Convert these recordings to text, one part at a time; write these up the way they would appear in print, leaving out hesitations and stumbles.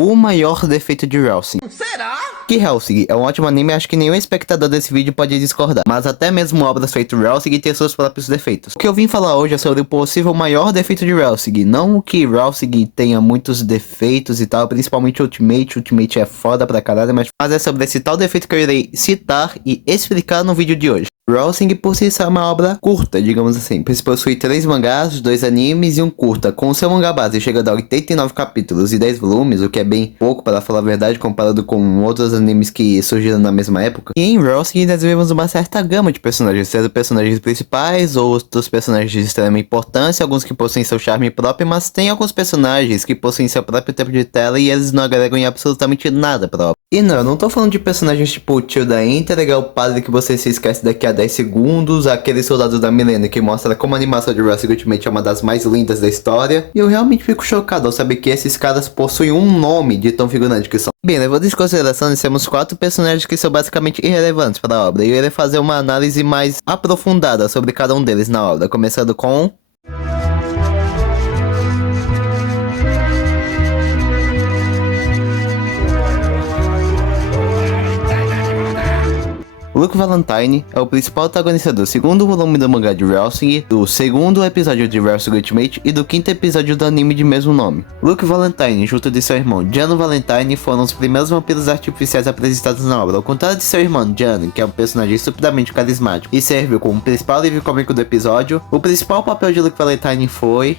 o maior defeito de Hellsing. Será? Que Hellsing é um ótimo anime, acho que nenhum espectador desse vídeo pode discordar, mas até mesmo obras feitas de Hellsing tem seus próprios defeitos. O que eu vim falar hoje é sobre o possível maior defeito de Hellsing, não que Hellsing tenha muitos defeitos e tal, principalmente Ultimate é foda pra caralho, mas é sobre esse tal defeito que eu irei citar e explicar no vídeo de hoje. Hellsing por si só é uma obra curta, digamos assim, pois possui 3 mangás, 2 animes e um curta. Com o seu mangá base chega a 89 capítulos e 10 volumes, o que é bem pouco para falar a verdade comparado com outros animes que surgiram na mesma época. E em Hellsing nós vemos uma certa gama de personagens, sendo personagens principais, outros personagens de extrema importância, alguns que possuem seu charme próprio, mas tem alguns personagens que possuem seu próprio tempo de tela e eles não agregam em absolutamente nada pra obra. E não tô falando de personagens tipo o tio da íntegra, o padre que você se esquece daqui a 10 segundos, aquele soldado da milênio que mostra como a animação de Hellsing Ultimate é uma das mais lindas da história. E eu realmente fico chocado ao saber que esses caras possuem um nome de tão figurante que são. Bem, levando em consideração, nós temos 4 personagens que são basicamente irrelevantes para a obra, e eu irei fazer uma análise mais aprofundada sobre cada um deles na obra, começando com... Luke Valentine é o principal protagonista do segundo volume do mangá de Hellsing, do segundo episódio de Hellsing Ultimate e do quinto episódio do anime de mesmo nome. Luke Valentine, junto de seu irmão Gianno Valentine, foram os primeiros vampiros artificiais apresentados na obra. Ao contrário de seu irmão Gianno, que é um personagem estupidamente carismático e serviu como principal alívio cômico do episódio, o principal papel de Luke Valentine foi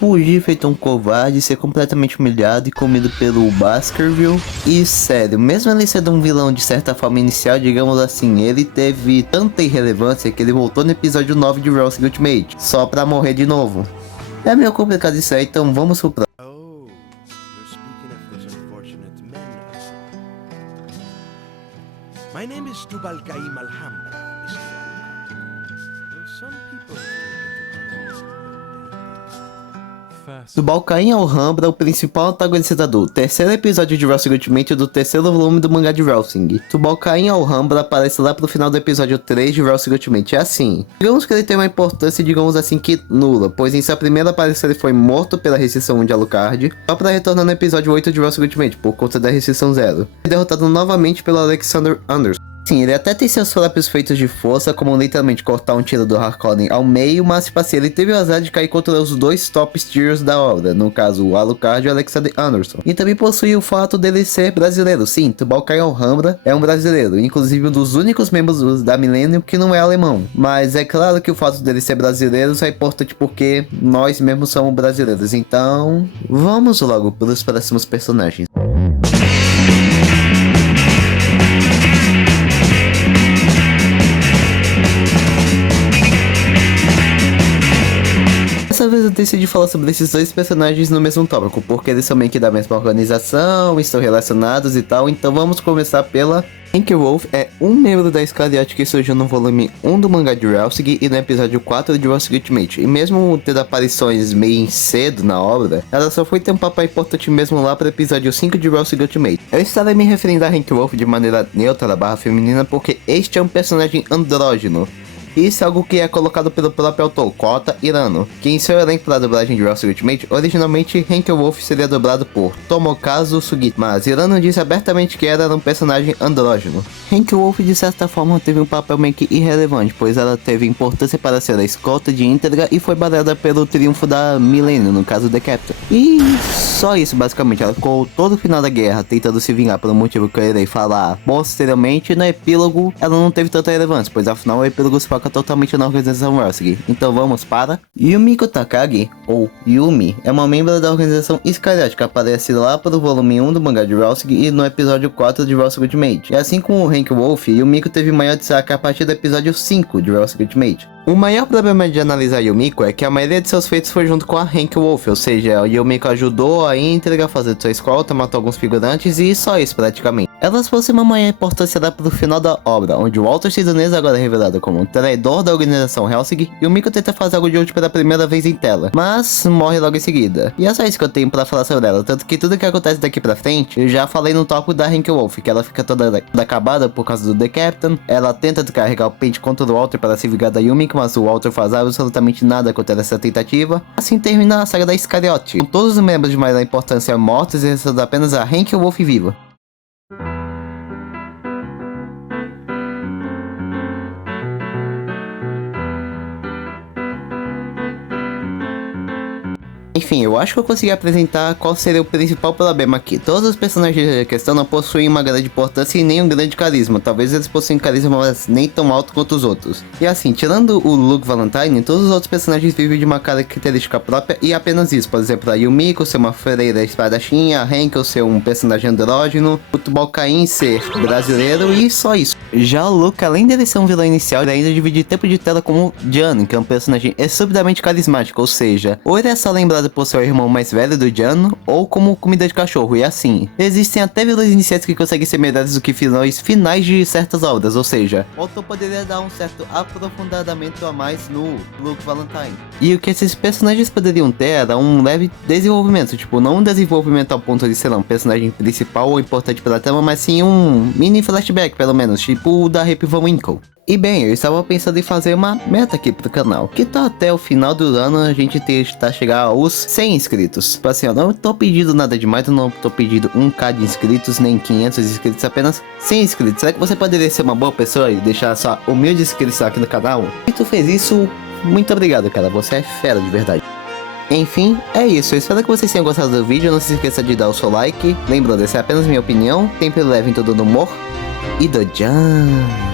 fugir feito um covarde, ser completamente humilhado e comido pelo Baskerville. E sério, mesmo ele sendo um vilão de certa forma inicial, digamos assim, ele teve tanta irrelevância que ele voltou no episódio 9 de Hellsing Ultimate, só pra morrer de novo. É meio complicado isso aí, então vamos pro próximo. My name is Tubal-Caim Alhambra, Mr. Some people Tubal-Caim Alhambra é o principal antagonista do terceiro episódio de Hellsing Ultimate do terceiro volume do mangá de Hellsing. Tubal-Caim Alhambra aparece lá pro final do episódio 3 de Hellsing Ultimate. É assim, digamos que ele tem uma importância, digamos assim, que nula, pois em sua primeira aparição ele foi morto pela Restrição 1 de Alucard, só para retornar no episódio 8 de Hellsing Ultimate, por conta da Restrição 0. Foi derrotado novamente pelo Alexander Anderson. Sim, ele até tem seus próprios feitos de força, como literalmente cortar um tiro do Harkonnen ao meio, mas tipo assim, ele teve o azar de cair contra os 2 top tiers da obra, no caso o Alucard e o Alexander Anderson. E também possui o fato dele ser brasileiro. Sim, Tubal-Caim Alhambra é um brasileiro, inclusive um dos únicos membros da Millennium que não é alemão. Mas é claro que o fato dele ser brasileiro é importante porque nós mesmos somos brasileiros. Então, vamos logo para os próximos personagens. Dessa vez eu decidi falar sobre esses 2 personagens no mesmo tópico, porque eles são meio que da mesma organização, estão relacionados e tal, então vamos começar pela... Hank Wolf é um membro da Iscariote que surgiu no volume 1 do mangá de Hellsing e no episódio 4 de Hellsing Ultimate, e mesmo tendo aparições meio cedo na obra, ela só foi ter um papel importante mesmo lá para o episódio 5 de Hellsing Ultimate. Eu estarei me referindo a Hank Wolf de maneira neutra / feminina porque este é um personagem andrógeno. Isso é algo que é colocado pelo próprio autor, Kota Hirano, que em seu elenco para a dublagem de Hellsing Ultimate, originalmente Hank Wolf seria dublado por Tomokazu Sugita, mas Hirano disse abertamente que era um personagem andrógeno. Hank Wolf de certa forma teve um papel meio que irrelevante, pois ela teve importância para ser a escolta de íntegra e foi barrada pelo triunfo da Millennium, no caso The Captain. E só isso basicamente, ela ficou todo o final da guerra tentando se vingar por um motivo que eu irei falar posteriormente. No epílogo ela não teve tanta relevância, pois afinal o epílogo se foca totalmente na organização Hellsing. Então vamos para... Yumiko Takagi, ou Yumi, é uma membro da organização Iscariote que aparece lá para o volume 1 do mangá de Hellsing e no episódio 4 de Hellsing Ultimate. E assim como o Hank Wolf, Yumiko teve maior destaque a partir do episódio 5 de Hellsing Ultimate. O maior problema de analisar Yumiko é que a maioria de seus feitos foi junto com a Hank Wolf, ou seja, Yumiko ajudou a íntegra a fazer sua escolta, matou alguns figurantes e só isso praticamente. elas fossem uma maior importância dada pro final da obra, onde o Walter Cidonês agora é revelado como um traidor da organização Helsing, e o Miko tenta fazer algo de útil pela primeira vez em tela, mas morre logo em seguida. E é só isso que eu tenho pra falar sobre ela, tanto que tudo que acontece daqui pra frente, eu já falei no tópico da Hank Wolf, que ela fica toda acabada por causa do The Captain, ela tenta descarregar o pente contra o Walter para se vingar da Yumiko, mas o Walter faz absolutamente nada contra essa tentativa. Assim termina a saga da Iscariote, com todos os membros de maior importância mortos e restando apenas a Hank Wolf viva. Enfim, eu acho que eu consegui apresentar qual seria o principal problema aqui. Todos os personagens da questão não possuem uma grande importância e nem um grande carisma. Talvez eles possuem carisma, mas nem tão alto quanto os outros. E assim, tirando o Luke Valentine, todos os outros personagens vivem de uma característica própria e apenas isso. Por exemplo, a Yumiko ser uma freira espadachim, a Henkel ser um personagem andrógeno, o Tubalcain ser brasileiro e só isso. Já o Luke, além dele ser um vilão inicial, ele ainda divide tempo de tela com o Giano, que é um personagem estupidamente carismático, ou seja, ou ele é só lembrado por seu irmão mais velho do Giano, ou como comida de cachorro, e assim. Existem até vilões iniciais que conseguem ser melhores do que vilões finais de certas obras, ou seja, o autor poderia dar um certo aprofundamento a mais no Luke Valentine. E o que esses personagens poderiam ter era um leve desenvolvimento, tipo, não um desenvolvimento ao ponto de, sei lá, um personagem principal ou importante pela trama, mas sim um mini flashback, pelo menos, tipo o da Rip Van Winkle. E bem, eu estava pensando em fazer uma meta aqui pro canal, que tá até o final do ano a gente tentar chegar aos 100 inscritos. Tipo assim, eu não tô pedindo nada demais, eu não tô pedindo 1k de inscritos, nem 500 inscritos, apenas 100 inscritos. Será que você poderia ser uma boa pessoa e deixar sua humilde inscrição aqui no canal? Se tu fez isso, muito obrigado, cara, você é fera de verdade. Enfim, é isso, eu espero que vocês tenham gostado do vídeo, não se esqueça de dar o seu like. Lembrando, essa é apenas minha opinião, sempre leve em todo no humor e do Jan.